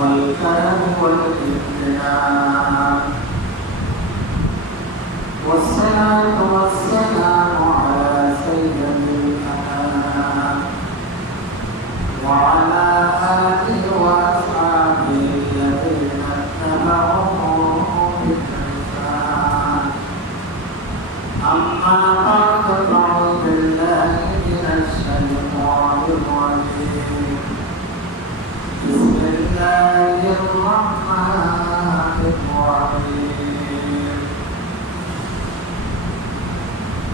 والكرم والامتنان والصلاة والسلام على سيد وعلى آله وأصحابه الذين اتبعوه بإحسان أما بعد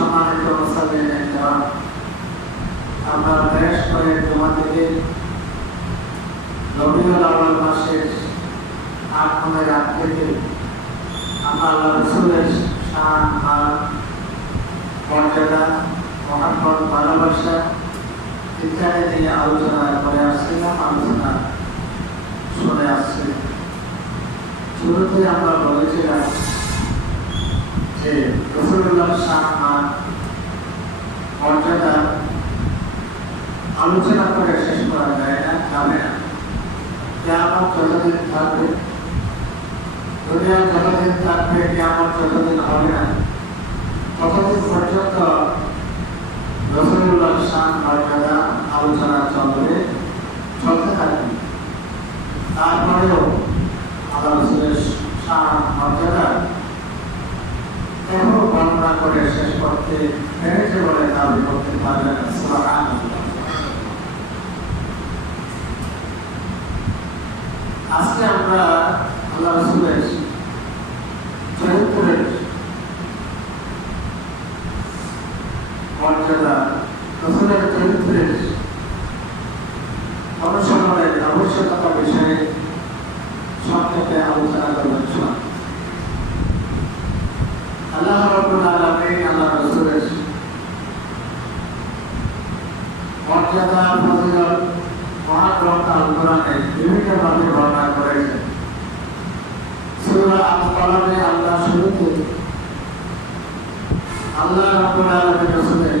সম্মানিত আমরা বেশ করে জমা থেকে রবিউল মাসের আট রাত থেকে আমরা শান মান মর্যাদা মহাত্মক ভালোবাসা ইত্যাদি নিয়ে আলোচনা করে আসছিলাম আলোচনা শুনে আসছি শুরুতে আমরা বলেছিলাম যে রসুল্লাহ সম্মান মর্যাদা আলোচনা করে শেষ করা যায় না, যাবে না। কেমন যতদিন থাকবে, দুনিয়া যতদিন থাকবে কেমন যতদিন হবে না, ততদিন পর্যন্ত রসুল্লাহ শান মর্যাদা আলোচনা চলবে, চলতে থাকবে। তারপরেও আল্লাহ রসুলের শান মর্যাদা কেন বর্ণনা করে শেষ করতে পেরেছে বলে দাবি করতে পারবে না সুবহানাল্লাহ। আজকে আমরা আল্লাহ রসুলের চরিত্রের মর্যাদা রসুলের চরিত্রের অনুসরণের আবশ্যকতা বিষয়ে সংক্ষেপে আলোচনা করবেন শোনা আল্লাহ রব্বুল আলামিন আল্লাহ রাসূলের মর্যাদা ফজিলত মহাগ্রন্থ আল কোরআনে বিভিন্নভাবে বর্ণনা করেছেন সূরা আল কলামে আল্লাহ শুরুতে আল্লাহ রাব্বুল আলামিন রাসূলের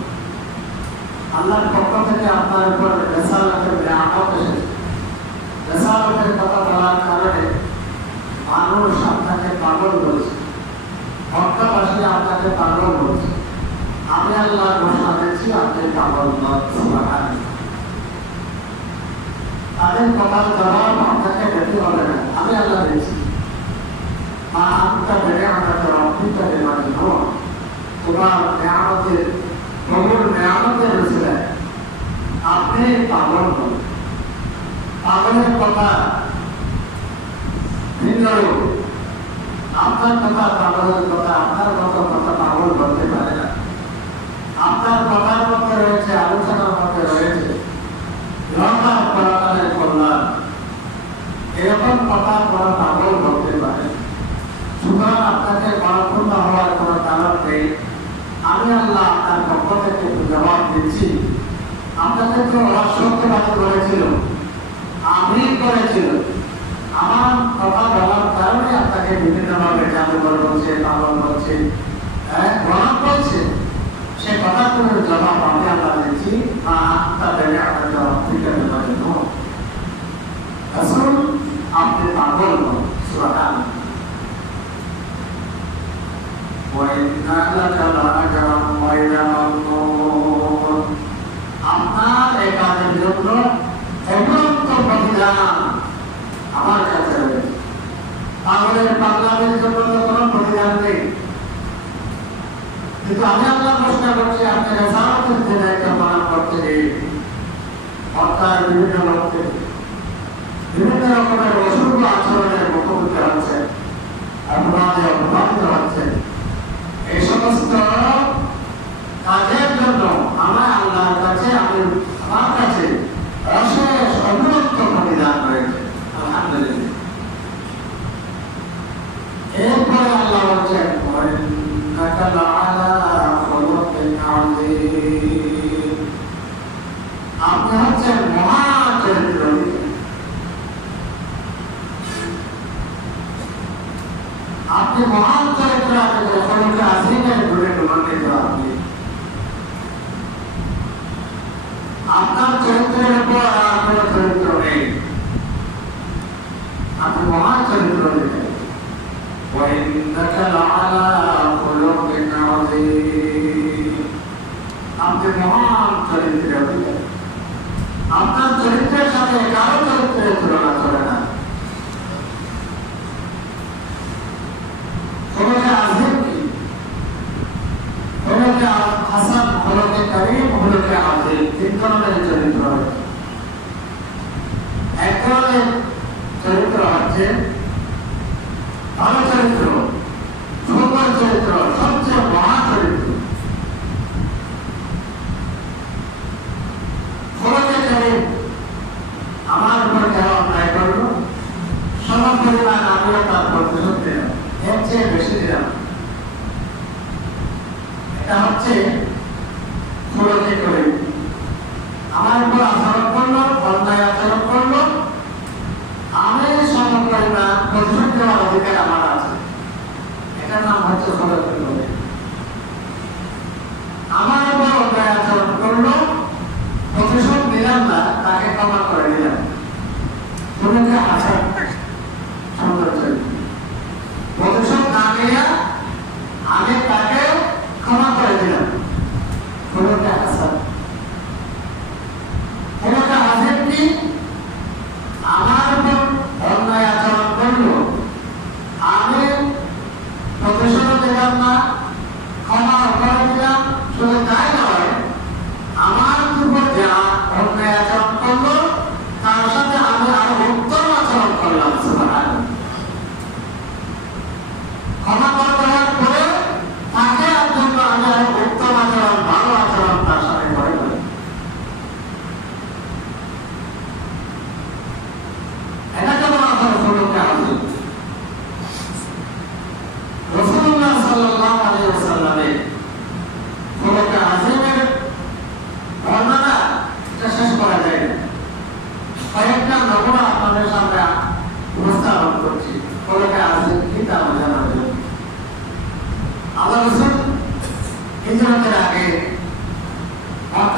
আল্লাহর পক্ষ থেকে আপনার উপর রেসালতের নিয়ামত এসেছে, রেসালতের কথা বলার কারণে মানুষ আপনাকে পাগল বলছে। মক্কাবাসী আপনাকে পাগল বলছে। আমি আল্লাহ ঘোষণা দিচ্ছি আপনি পাগল সুবহানাল্লাহ। তাদের কথার জবাব আপনাকে দিতে হবে না। আমি আল্লাহ দিচ্ছি মা আমটা বেড়ে আমাকে রক্ষিতা দেওয়ার জন্য তোমার নেয়ামতের আপনি পাগল হন পাগলের কথা ভিন্ন আপনার কথা পাগলের কথা, আপনার মতো কথা পাগল বলতে পারে না। আপনার কথার মধ্যে রয়েছে, আলোচনার মধ্যে রয়েছে। লঙ্কা পরাকালের কল্যাণ এরকম কথা কোনো পাগল বলতে পারে সুতরাং আপনাকে পরাপূর্ণ হওয়ার কোনো কারণ নেই। আমি আল্লাহ থেকে একটু জবাব দিচ্ছি আপনাকে তো অসত্যবাদী করেছিল আমি করেছিল আমার কথা বলার কারণে আপনাকে বিভিন্নভাবে জাদুঘর বলছে পাগল বলছে হ্যাঁ গণক বলছে সে কথাগুলোর জবাব আমি আল্লাহ দিচ্ছি মা আত্মা দেবে আপনার জবাব ঠিক আছে জন্য আসুন আপনি পাগল নন সুরাকান وإن لك لأجرا পাগলের পাগলামের জন্য কোনো প্রতিদান নেই। কিন্তু আমি আল্লাহ প্রশ্ন করছি, আপনি রেসালতের দিনে একটা পালন করতে গিয়ে, অর্থাৎ বিভিন্ন লোককে বিভিন্ন রকমের অশুভ আচরণের মুখোমুখি হচ্ছে অপরাধে অপরাধিত হচ্ছে এই সমস্ত কাজের জন্য আমার আল্লাহর কাছে আমি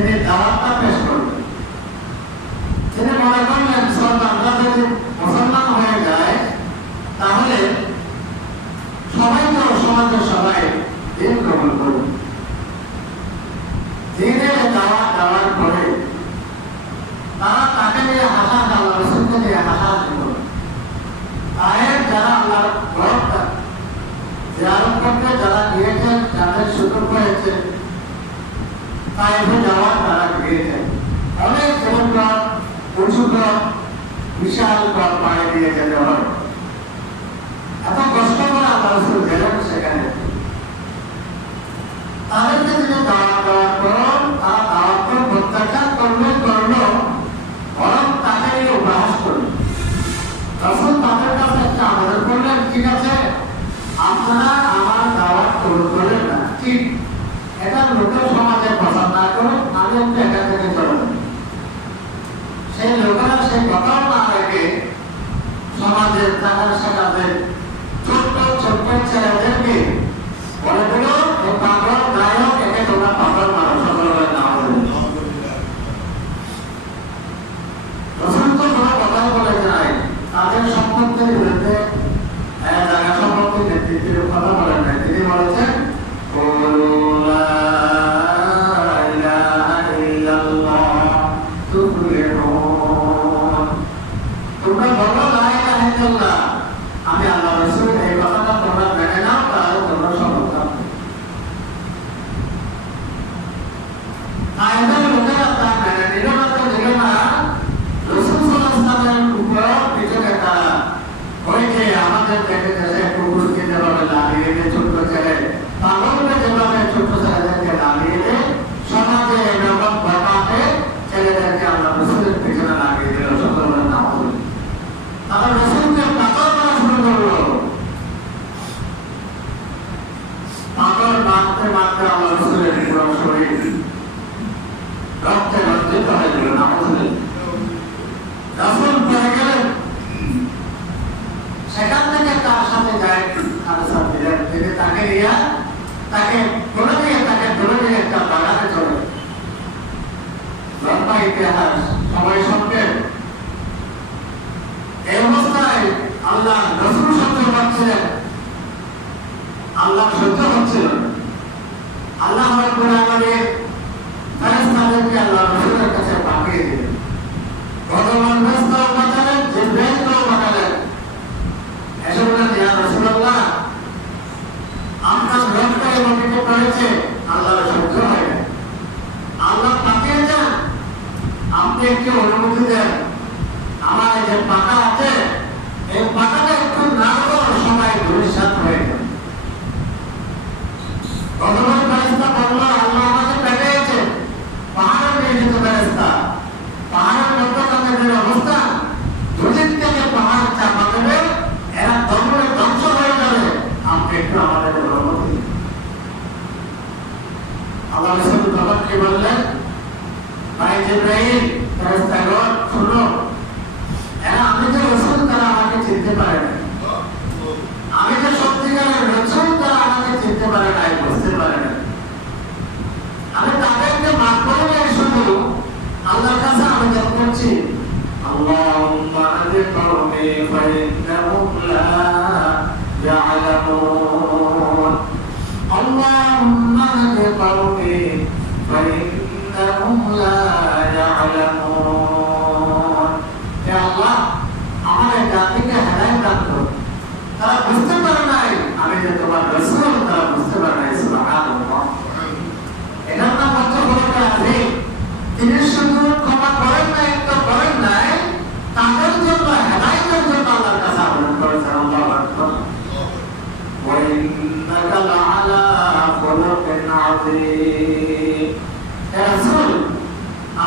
তিনি দাওয়াতটা পেশ করবেন তিনি মনে করলেন সরকাররা যদি মুসলমান হয়ে যায়, তাহলে সবাই তো সমাজের সবাই দিন গ্রহণ করবে। দিনের দাওয়াত দেওয়ার পরে তারা তাকে নিয়ে হাসা আল্লাহ রসুলকে নিয়ে হাসাহাসি করবে তাহের যারা আল্লাহর ঘরটা জিয়ারত করতে, যারা গিয়েছেন যাদের সুযোগ হয়েছে। তাইফে যাওয়ার তারা গিয়েছেন অনেক সমুদ্র পথ, বিশাল পথ পাড়ি দিয়ে যেতে হয়। এত কষ্ট করে আল্লাহ রসুল গেলেন সেখানে। তাদেরকে তিনি দাওয়াত দেওয়ার পর তারা দাওয়াতকে প্রত্যাখ্যান করল করল বরং তাকে উপহাস করল। রসুল তাদের কাছে একটা আবেদন করলেন ঠিক আছে আপনারা আমার দাওয়াত কবুল করলেন না ঠিক এটা লোকের সমাজে পছন্দ না করে আমি একটু একা থেকে চলে যাই। সেই লোকেরা সেই কথাও না রেখে সমাজের তাদের সেখানে ছোট্ট ছোট্ট ছেলেদেরকে কথাই বলে নাই। তাদের সম্পত্তির বিরুদ্ধে জায়গা সম্পত্তির কথা বলেন নাই। তিনি বলেছেন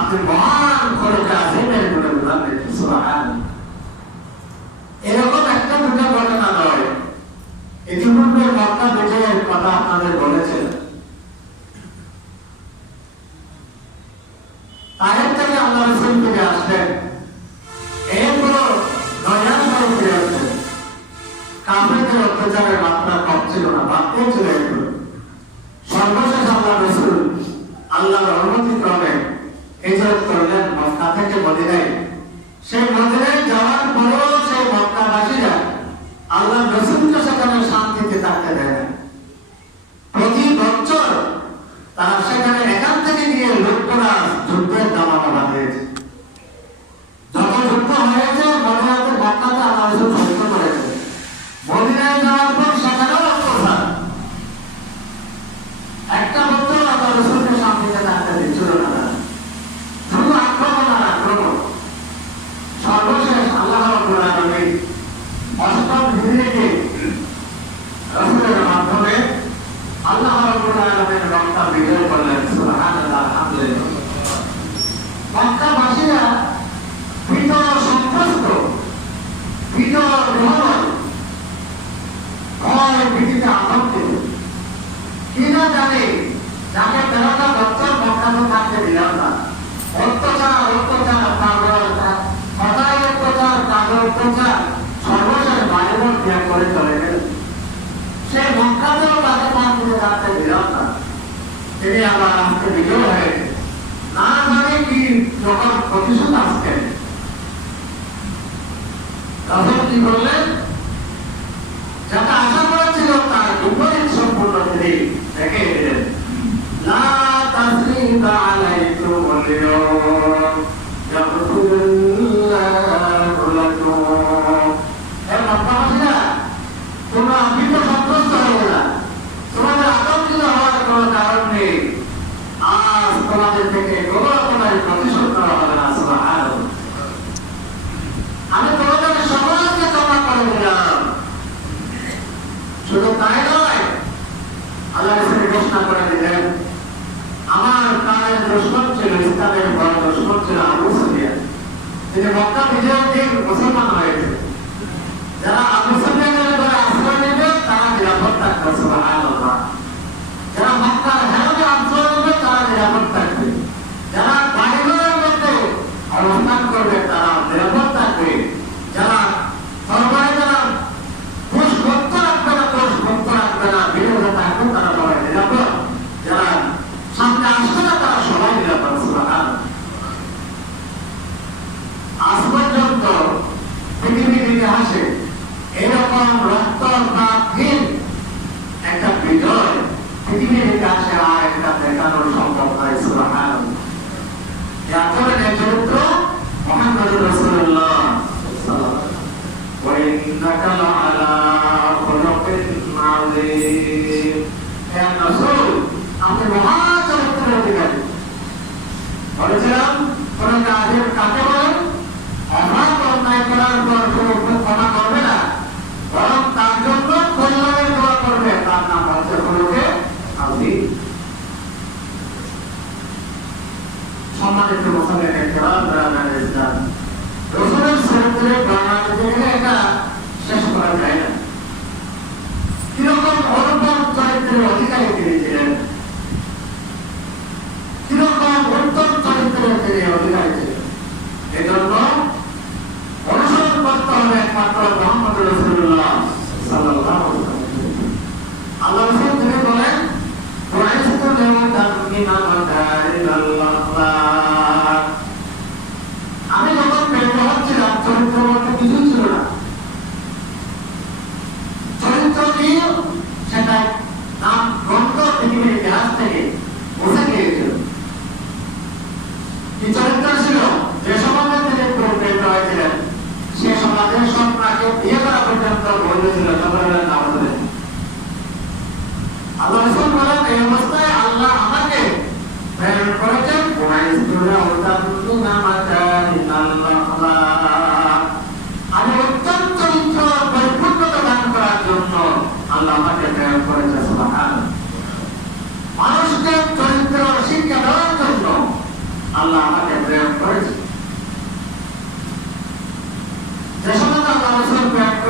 Martin Ball. আমাদের ভিত্তিতে আঘাত দেবে কি না জানে যখন প্রতিশোধ আসছেন তখন কি বললেন যাতে আশা করে ছিল তার বিপরীত সম্পূর্ণ তিনি রেখে দিলেন لا تسليم عليكم اليوم يغفر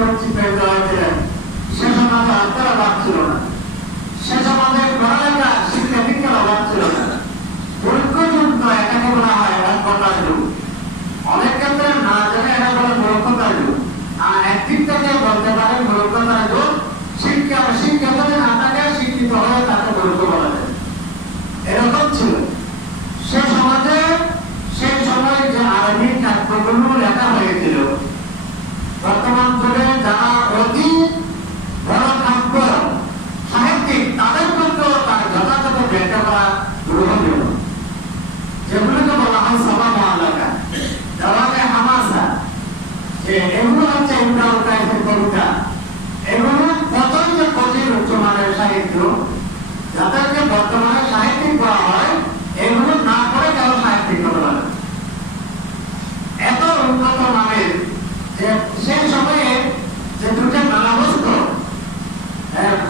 সে সে এরকম ছিল। সে সমাজে সেই সময় যে আরবি কাব্যগুলো লেখা হয়েছিল বর্তমান যুগে যারা অতি বড় কাব্য সাহিত্যিক তাদের মধ্যেও তার যথাযথ ব্যাখ্যা করা গ্রহণীয় যেগুলোকে বলা হয় সভা মহালকা দেওয়ালে হামাসা যে এগুলো হচ্ছে ইমরান কাইফের কবিতা এগুলো কতই যে কঠিন উচ্চমানের সাহিত্য যাদেরকে বর্তমানে সাহিত্যিক বলা হয় এগুলো না করে কেন সাহিত্যিক হতে পারে এত উন্নত মানের যে সেই সময়ে যে দুটো মেলা বসত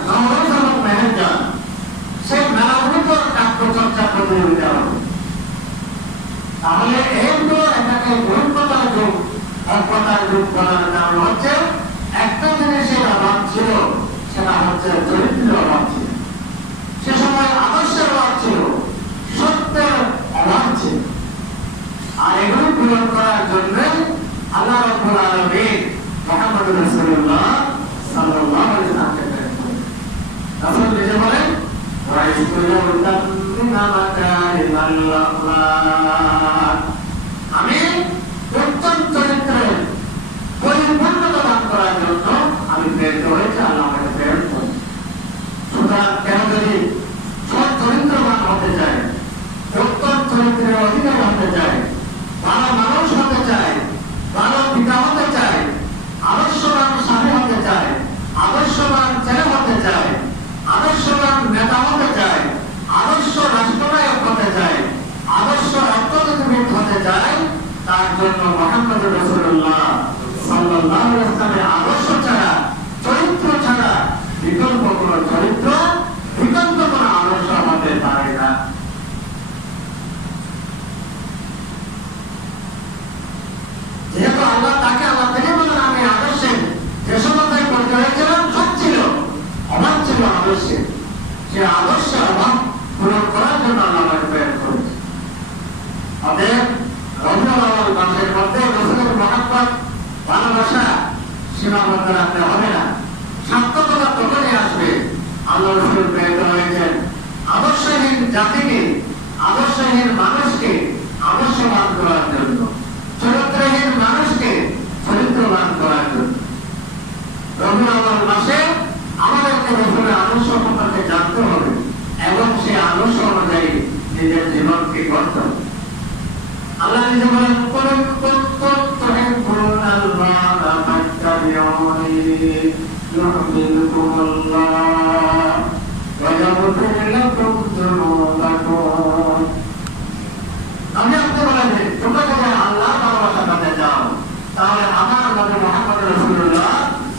নবরস এবং মেহেন্দ্র সেই মেলাগুলিতে কাব্য চর্চা প্রতিযোগিতা হবে তাহলে এইগুলো এটাকে গুরুত্বতার যুগ অজ্ঞতার যুগ বলার কারণ হচ্ছে একটা জিনিসের অভাব ছিল, সেটা হচ্ছে চরিত্রের অভাব ছিল। সে সময় আদর্শের অভাব ছিল, সত্যের অভাব ছিল। আর এগুলো পূরণ করার জন্য আল্লাহ রাব্বুল আলামিন মুহাম্মদ রাসূলুল্লাহ সাল্লাল্লাহু আলাইহি করেন। রাসূল আমি পরিপূর্ণতা দান করার জন্য আমি প্রেরিত হয়েছি, আল্লাহ আমাকে প্রেরণ করেন। সুতরাং কেন যদি হতে চরিত্রের অধিকারী হতে চায়, ভালো মানুষ হতে চায়, ভালো পিতা হতে চায়, আদর্শবান স্বামী হতে চায়, আদর্শবান ছেলে হতে চায়, আদর্শবান নেতা হতে চায় আদর্শ রাষ্ট্রনায়ক হতে চায়। আদর্শ অর্থনীতিবিদ হতে চায়, তার জন্য মোহাম্মদ রসুল্লাহ সাল্লাল্লাহু আলাইহি ওয়াসাল্লামের আদর্শ ছাড়া, চরিত্র ছাড়া বিকল্প কোনো চরিত্র, বিকল্প কোনো আদর্শ হতে পারে না। যেহেতু আল্লাহ তাকে আল্লাহ থেকে বলেন আমি আদর্শে যে সমস্যায় পরিচয় হয়েছিলাম সব ছিল, অভাব ছিল আদর্শে। সে আদর্শে অভাব পূরণ করার জন্য আল্লাহ আমাকে প্রেরণ করেছে অতএব ভালোবাসা সীমাবদ্ধ রাখতে হবে না সার্থকতা তখনই আসবে আল্লাহ রসুল প্রেরিত হয়েছেন আদর্শহীন জাতিকে আদর্শহীন মানুষকে আদর্শবান করার জন্য চরিত্রহীন মানুষকে চরিত্রবান করার জন্য রবিউল আউয়াল মাসে আমাদেরকে রসুলের আদর্শ সম্পর্কে জানতে হবে এবং সেই আদর্শ অনুযায়ী নিজের জীবনকে গড়তে হবে আল্লাহ নিজে বলেন কুল কুনতুম তুহিব্বুনাল মালা ফাত্তাবিউনি ইউহিব্বুকুমুল্লাহ ওয়া ইয়াগফির লাকুম যুনুবাকুম আমি আপনি বলেন যে তোমরা যদি আল্লাহ ভালোবাসা পেতে চাও তাহলে আমার নবী মুহাম্মদ রাসূলুল্লাহ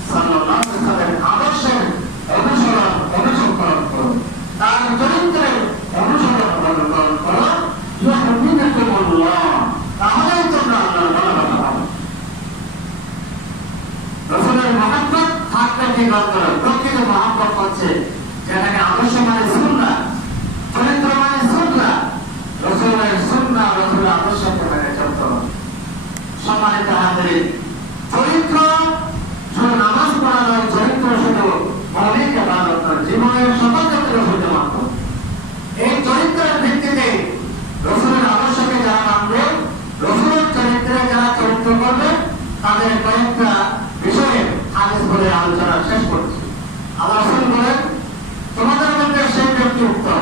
সাল্লাল্লাহু আলাইহি ওয়াসাল্লামের আদর্শের অনুসরণ অনুসরণ করো তার চরিত্রের অনুসরণ অনুসরণ করো ইউহিব্বুকুমুল্লাহ তাহলেই তোমরা আল্লাহর ভালোবাসা পাবে রসুলের মহাব্বত থাকলে কি করো প্রকৃত মহাব্বত হচ্ছে যেটাকে আদর্শ মানে সুন্না চরিত্র মানে সুন্না রসুলের সুন্না রসুলের আদর্শকে মেনে চলতে হবে সম্মানিত হাজারে চরিত্র শুধু নামাজ পড়া নয় চরিত্র শুধু মৌলিক আবাদত নয় জীবনের সকল ক্ষেত্রে হতে মাত্র এই চরিত্রের ভিত্তিতে রসুলের আদর্শকে যারা মানবে রসুলের চরিত্রে যারা চরিত্র করবে তাদের কয়েকটা বিষয়ে হাদিস বলে আলোচনা শেষ করছি আল্লাহ রসুল বলেন তোমাদের মধ্যে সেই ব্যক্তি উত্তম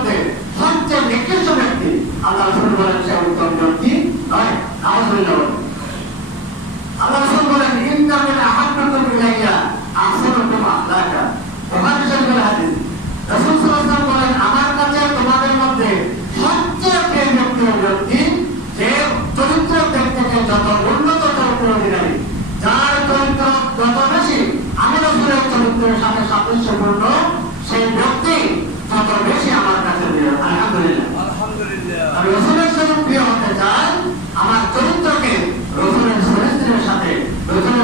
আমার কাছে মধ্যে সবচেয়ে প্রিয় ব্যক্তি ব্যক্তি যে চরিত্র ব্যক্তিকে যত উন্নত চরিত্র যার চরিত্র যত বেশি, আমি রসুলের চরিত্রের সাথে সাদৃশ্যপূর্ণ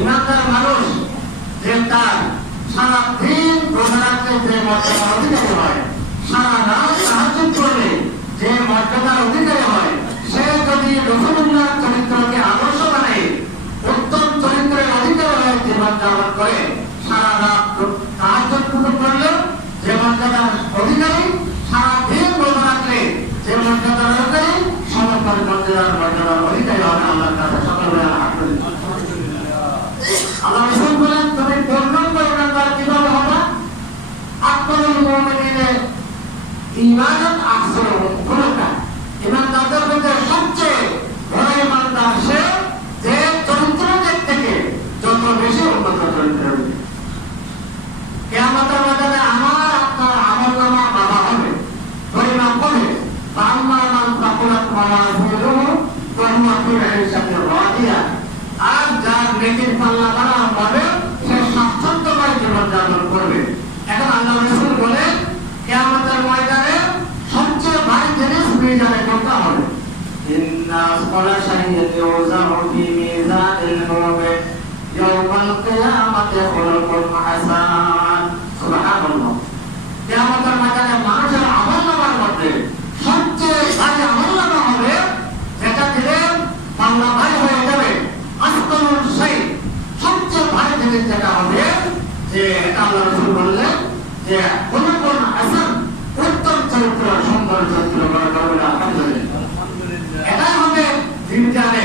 ইমানদার মানুষ যে তার সারা দিন রোজা রাখতে যে মর্যাদার অধিকারী হয়, সারা রাত সাহায্য করলে যে মর্যাদার অধিকারী হয়, সে যদি রসুল্লাহ চরিত্রকে আদর্শ মানে উত্তম চরিত্রের অধিকারী হয়ে জীবন যাপন করে, সারা রাত সাহায্য পূরণ করলে যে মর্যাদার অধিকারী Imagen ইন্না আসফালা শাইইন ইউজাউ ফি মিজানিল মুমিন ইয়াউমাল কিয়ামাতি খুলুকুন হাসান সুবহানাল্লাহ কিয়ামতের ময়দানে মানুষের আমলনামার মধ্যে সবচেয়ে ভারী আমলনামা হবে যেটা দিলে পাল্লা ভারী হয়ে যাবে আস্তরুল সেই সবচেয়ে ভারী জিনিস যেটা হবে যে এটা আল্লাহ রসুল বললেন যে কোন কোন হাসান উত্তম চরিত্র সুন্দর চরিত্র গড়ে করবে আলহামদুলিল্লাহ আলহামদুলিল্লাহ এটাই হবে দিনজানে